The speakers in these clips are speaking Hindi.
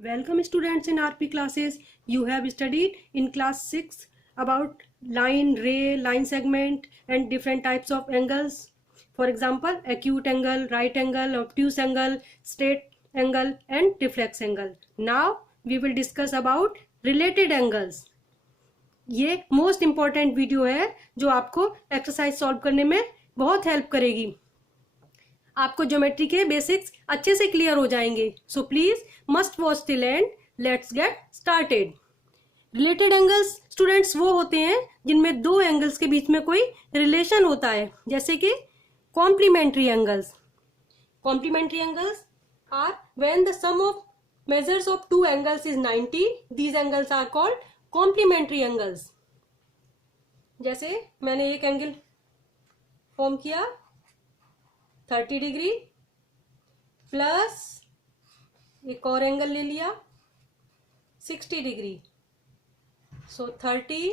Welcome students in RP classes. You have studied in class 6 about line, ray, line segment and different types of angles. For example, acute angle, right angle, obtuse angle, straight angle and reflex angle. Now we will discuss about related angles. ये मोस्ट इम्पॉर्टेंट वीडियो है जो आपको एक्सरसाइज सॉल्व करने में बहुत हेल्प करेगी. आपको ज्योमेट्री के बेसिक्स अच्छे से क्लियर हो जाएंगे. So please must watch till and. Let's get started. Related angles students वो होते हैं जिनमें दो एंगल्स के बीच में कोई रिलेशन होता है, जैसे कि complementary angles. Complementary angles are when the sum of measures of two angles is 90. These angles are called complementary angles. जैसे मैंने एक एंगल फॉर्म किया 30 डिग्री प्लस एक और एंगल ले लिया 60 degree. So 30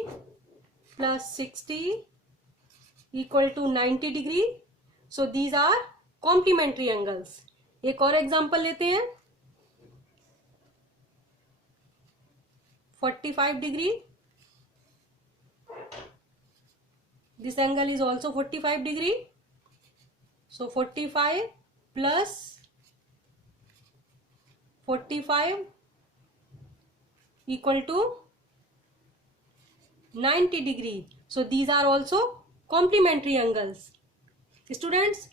plus 60 equal to 90 degree. So these are complementary angles. एक और एग्जांपल लेते हैं 45 degree. This angle is also 45 degree. So 45 plus 45 equal to 90 degree. So these are also complementary angles. Students,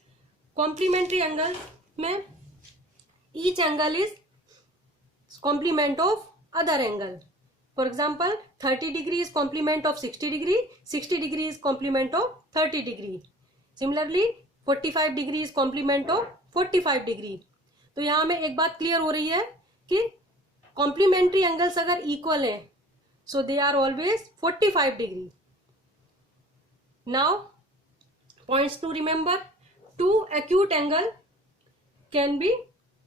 complementary angles में each angle is complement of other angle. For example, 30 degree is complement of 60 degree. 60 degree is complement of 30 degree. Similarly 45 degree is complement of 45 degree. तो यहां में एक बात क्लियर हो रही है कि कॉम्प्लीमेंट्री एंगल्स अगर इक्वल है so they are always 45 degree. Now points to remember. Two acute angle can be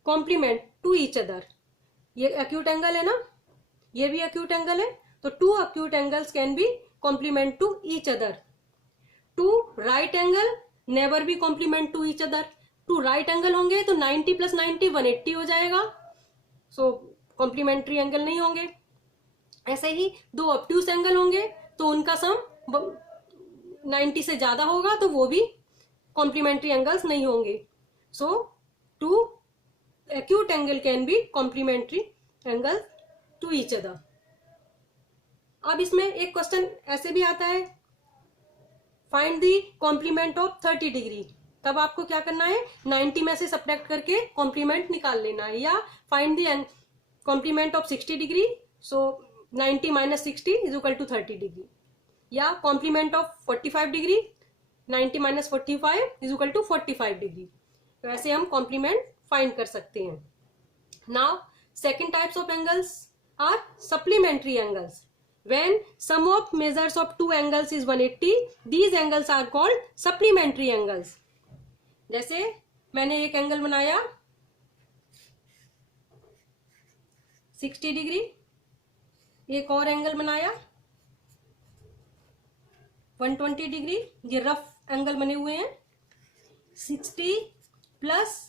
complement to each other. ये एक्यूट एंगल है ना, ये भी एक्यूट एंगल है, तो two acute angles can be complement to each other. Two right angle never be complement to each other. Two right angle होंगे तो 90 प्लस 90 180 हो जाएगा. सो कॉम्प्लीमेंट्री एंगल नहीं होंगे. ऐसे ही दो ऑब्ट्यूस एंगल होंगे तो उनका सम 90 से ज्यादा होगा तो वो भी कॉम्प्लीमेंट्री एंगल्स नहीं होंगे. So two acute angle can be complementary angle to each other. अब इसमें एक क्वेश्चन ऐसे भी आता है, find the complement of 30 degree. तब आपको क्या करना है, 90 में से सब्ट्रैक्ट करके कॉम्प्लीमेंट निकाल लेना है. या find the complement of 60 degree. So 90 minus 60 is equal to 30 degree. या complement of 45 degree 90 minus 45 is equal to 45 degree. तो ऐसे हम कॉम्प्लीमेंट फाइंड कर सकते हैं. Now second types of angles are supplementary angles. When sum of measures of two angles is 180, these angles are called supplementary angles. जैसे मैंने एक एंगल बनाया 60 डिग्री, एक और एंगल बनाया 120 डिग्री. ये रफ एंगल बने हुए हैं. 60 plus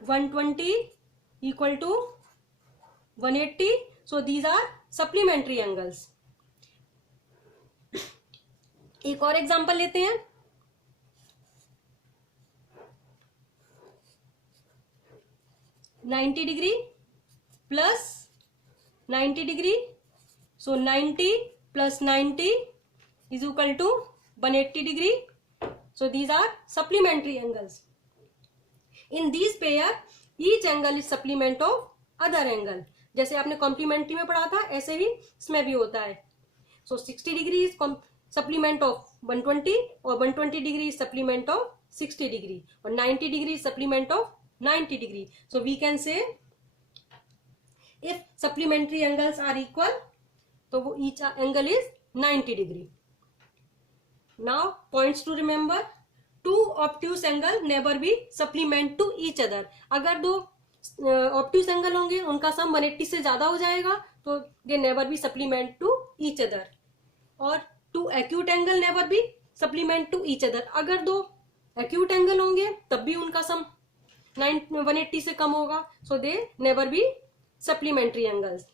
120 equal to 180. So these are supplementary angles. एक और एग्जांपल लेते हैं. Ninety degree plus 90 degree. So 90 plus 90 is equal to 180 degree. So these are supplementary angles. In these pair each angle is supplement of other angle. जैसे आपने कॉम्प्लीमेंट्री में पढ़ा था ऐसे ही इसमें भी होता है. सो 60 डिग्री इज सप्लीमेंट ऑफ 120 और 120 डिग्री सप्लीमेंट ऑफ 60 डिग्री और 90 degree supplement of 90 degree. So we can say if supplementary angles are equal तो वो each angle is 90 degree. Now points to remember. Two obtuse angle never be supplement to each other. अगर दो ऑब्ट्यूस एंगल होंगे उनका सम 180 से ज्यादा हो जाएगा तो they never be supplement to each other. और two acute angle never be supplement to each other. अगर दो एक्यूट एंगल होंगे तब भी उनका सम 180 से कम होगा. So they never be supplementary angles.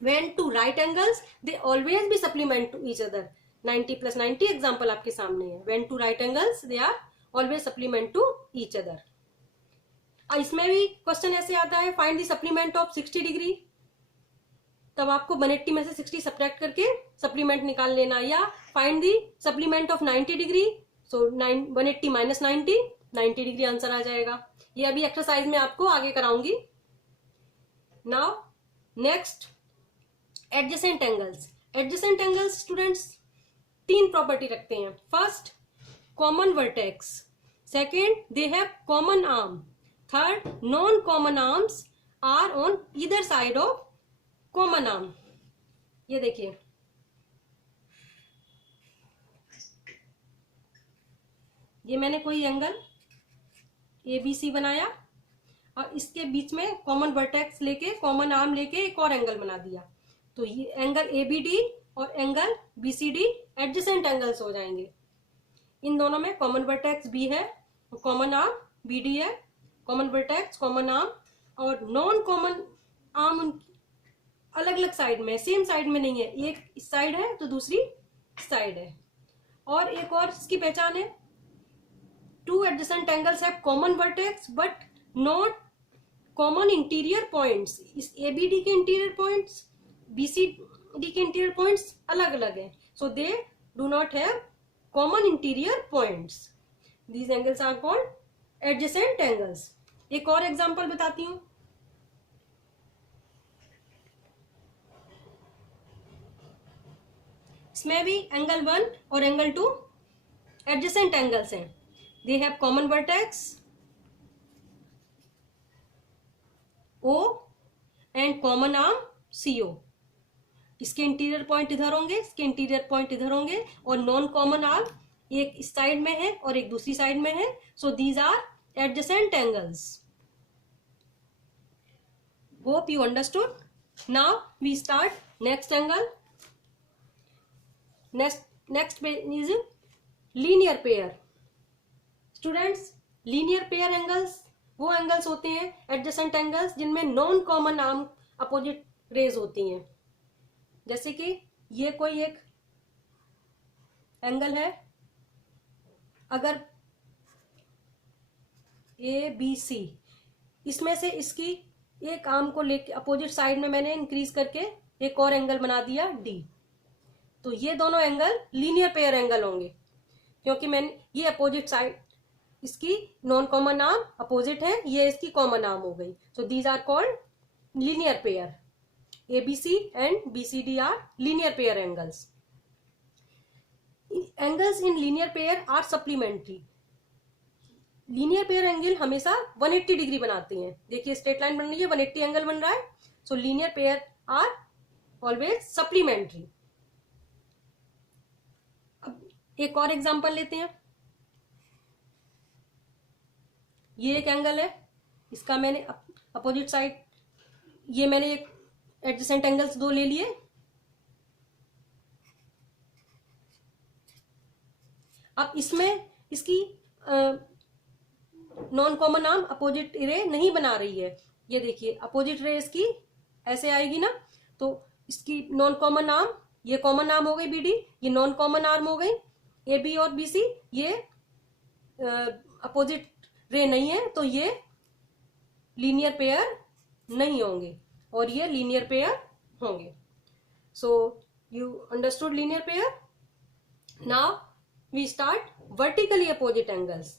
When two right angles, they always be supplement to each other. 90 plus 90 example आपके सामने है. When two right angles, they are always supplement to each other. इसमें भी क्वेश्चन ऐसे आता है, find the supplement of 60 degree. तब आपको 180 में से 60 सब्ट्रैक्ट करके सप्लीमेंट निकाल लेना, या find the supplement of 90 degree. So 180 minus 90 degree answer आ जाएगा. ये अभी एक्सरसाइज में आपको आगे कराऊंगी. Now next, adjacent angles. Adjacent angles students 3 property रखते हैं. First, common vertex. Second, they have common arm. Third, non common arms are on either side of common arm. ये देखिए, ये मैंने कोई एंगल ABC बनाया और इसके बीच में कॉमन वर्टेक्स लेके, कॉमन आर्म लेके एक और एंगल बना दिया. तो ये एंगल ABD और एंगल BCD एडजेसेंट एंगल्स हो जाएंगे. इन दोनों में कॉमन वर्टेक्स B है, कॉमन आर्म BD है. कॉमन वर्टेक्स, कॉमन आर्म और नॉन कॉमन आर्म अलग अलग साइड में, सेम साइड में नहीं है. एक इस साइड है तो दूसरी साइड है. और एक और इसकी पहचान है, two adjacent angles have common vertex but not common interior points. इस ABD के इंटीरियर पॉइंट्स, BCD के इंटीरियर पॉइंट्स अलग अलग है. So they do not have common interior points. These angles are called adjacent angles. एक और एग्जांपल बताती हूं. इसमें भी एंगल 1 और एंगल 2 एडजेसेंट एंगल्स हैं. दे have common vertex O and common arm CO. इसके इंटीरियर पॉइंट इधर होंगे, इसके इंटीरियर पॉइंट इधर होंगे, और नॉन कॉमन आर्म एक इस साइड में है और एक दूसरी साइड में है. So these are adjacent angles. Hope you understood. Now we start next angle. Next is linear pair. Students, linear pair angles वो एंगल्स होते हैं, एडजेसेंट एंगल्स, जिनमें non common arm opposite rays होती हैं. जैसे कि ये कोई एक एंगल है, अगर ABC, इसमें से इसकी एक आर्म को लेके अपोजिट साइड में मैंने इंक्रीज करके एक और एंगल बना दिया D. तो ये दोनों एंगल लीनियर पेयर एंगल होंगे, क्योंकि मैंने ये अपोजिट साइड, इसकी नॉन कॉमन आर्म अपोजिट है, ये इसकी कॉमन आर्म हो गई. So these are called linear pair. ABC and BCD are linear pair angles. Angles in linear pair are supplementary. Linear pair angle हमेशा 180 डिग्री बनाते हैं. देखिए स्ट्रेट लाइन बन रही है, 180 एंगल बन रहा है. So linear pair are always supplementary. अब एक और एग्जांपल लेते हैं. ये एक एंगल है, इसका मैंने अपोजिट साइड, ये मैंने एक एडजेसेंट एंगल्स 2 ले लिए. अब इसमें इसकी non common arm opposite ray नहीं बना रही है. ये देखिए अपोजिट रे इसकी ऐसे आएगी ना, तो इसकी नॉन कॉमन आर्म, ये कॉमन आर्म हो गई BD, ये नॉन कॉमन आर्म हो गई AB और BC. ये अपोजिट रे नहीं है, तो ये लीनियर पेयर नहीं होंगे और ये लीनियर पेयर होंगे. So you understood linear pair. Now we start vertically opposite angles.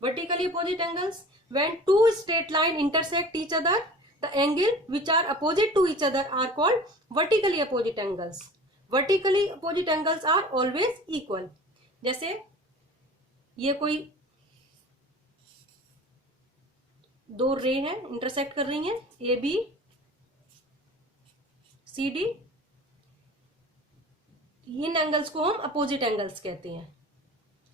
Vertically opposite angles, when two straight line intersect each other, the angle which are opposite to each other are called vertically opposite angles. Vertically opposite angles are always equal. जैसे ये कोई 2 रे हैं, इंटरसेक्ट कर रही हैं, AB CD. इन एंगल्स को हम अपोजिट एंगल्स कहते हैं.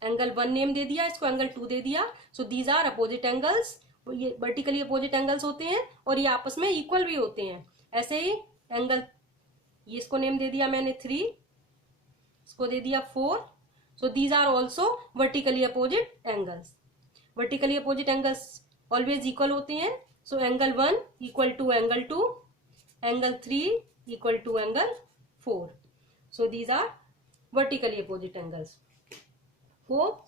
एंगल 1 नेम दे दिया, इसको एंगल 2 दे दिया. So these are opposite angles. ये वर्टिकली अपोजिट एंगल्स होते हैं और ये आपस में इक्वल भी होते हैं. ऐसे ही एंगल, ये इसको नेम दे दिया मैंने 3, इसको दे दिया 4. So these are also vertically opposite angles. Vertically opposite angles always equal होते हैं. So angle 1 equal to angle 2, angle 3 equal to angle 4. So these are vertically opposite angles. Hope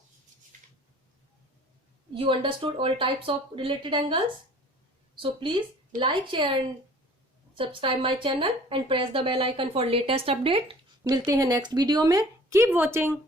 you understood all types of related angles. So please like, share and subscribe my channel and press the bell icon for latest update. मिलते हैं नेक्स्ट वीडियो में. Keep watching.